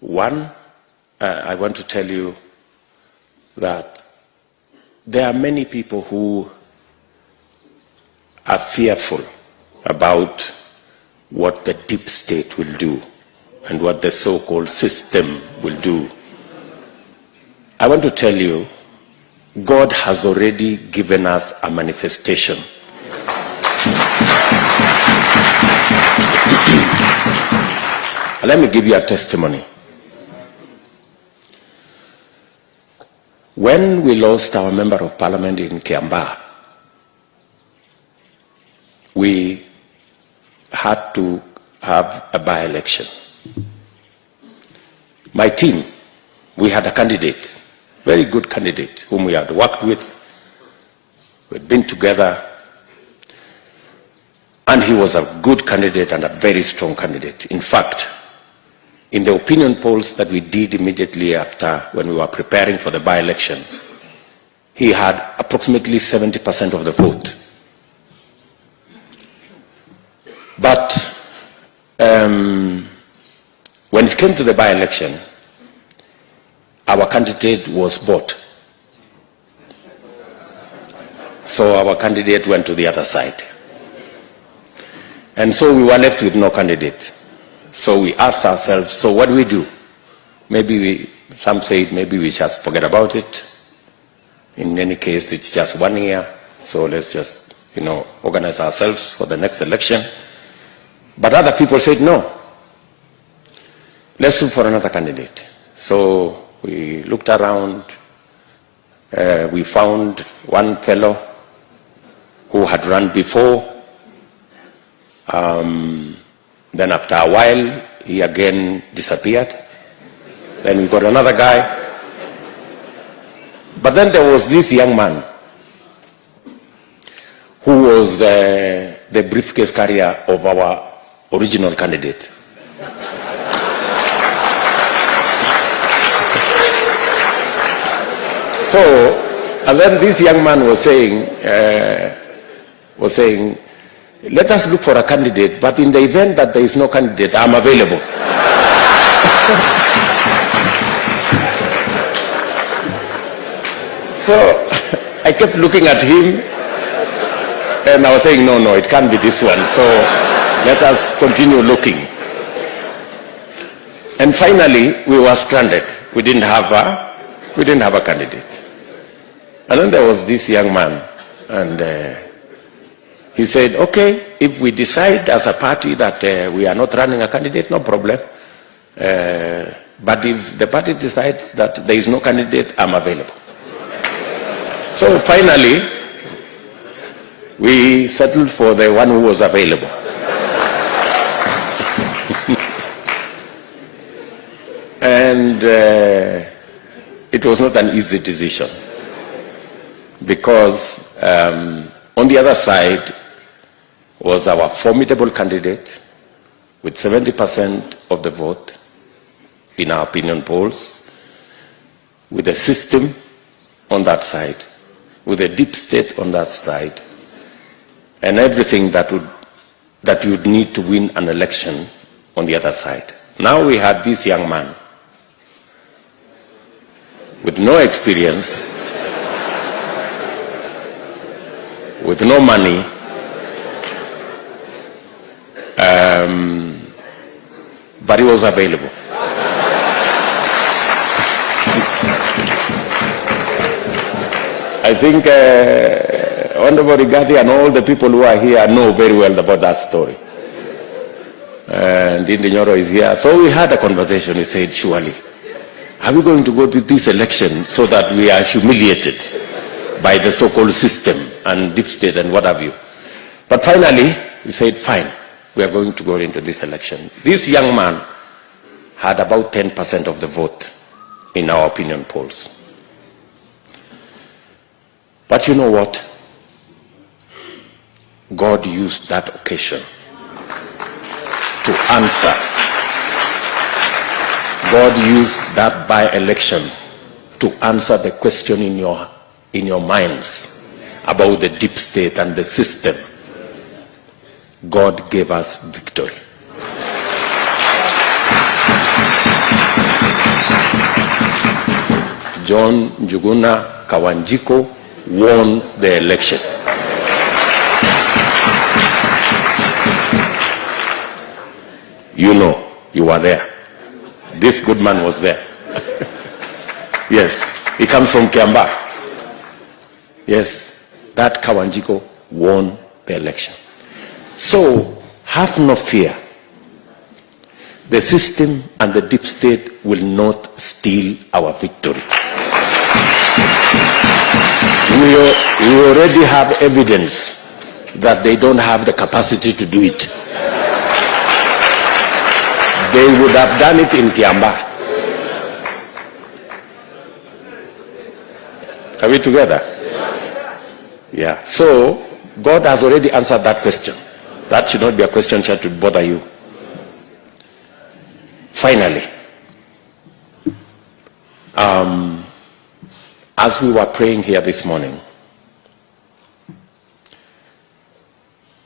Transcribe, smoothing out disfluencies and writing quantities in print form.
One, I want to tell you that there are many people who are fearful about what the deep state will do and what the so-called system will do. I want to tell you, God has already given us a manifestation. Let me give you a testimony. When we lost our member of parliament in Kiambaa, we had to have a by-election. My team, we had a candidate, very good candidate, whom we had worked with. We'd been together, and he was a good candidate and a very strong candidate. In fact, in the opinion polls that we did immediately after, when we were preparing for the by-election, he had approximately 70% of the vote. But when it came to the by-election, our candidate was bought. So our candidate went to the other side. And so we were left with no candidate. So we asked ourselves, so what do we do? Maybe some say maybe we just forget about it. In any case, it's just 1 year. So let's just, organize ourselves for the next election. But other people said, no, let's look for another candidate. So we looked around. We found one fellow who had run before. Then after a while, he again disappeared. Then we got another guy. But then there was this young man who was the briefcase carrier of our original candidate. So, and then this young man was saying, let us look for a candidate, but in the event that there is no candidate, I'm available. So I kept looking at him, and I was saying, no, it can't be this one. So let us continue looking. And finally, we were stranded. We didn't have a candidate. And then there was this young man, and he said, okay, if we decide as a party that we are not running a candidate, no problem. But if the party decides that there is no candidate, I'm available. So finally, we settled for the one who was available. And it was not an easy decision, because on the other side was our formidable candidate with 70% of the vote in our opinion polls, with a system on that side, with a deep state on that side, and everything that you would need to win an election on the other side. Now we had this young man with no experience, with no money, but he was available. I think Honorable Rigathi and all the people who are here know very well about that story. And Indi Nyoro is here. So we had a conversation. He said, surely, are we going to go to this election so that we are humiliated by the so-called system and deep state and what have you? But finally, we said, fine, we are going to go into this election. This young man had about 10% of the vote in our opinion polls. But you know what? God used that occasion to answer. God used that by-election to answer the question in your minds about the deep state and the system. God gave us victory. John Njuguna Kawanjiko won the election. You know, you were there. This good man was there. Yes, he comes from Kiamba. Yes, that Kawanjiko won the election. So, have no fear. The system and the deep state will not steal our victory. We already have evidence that they don't have the capacity to do it. They would have done it in Kiamba. Are we together? Yeah. So, God has already answered that question. That should not be a question that should bother you. Finally, as we were praying here this morning,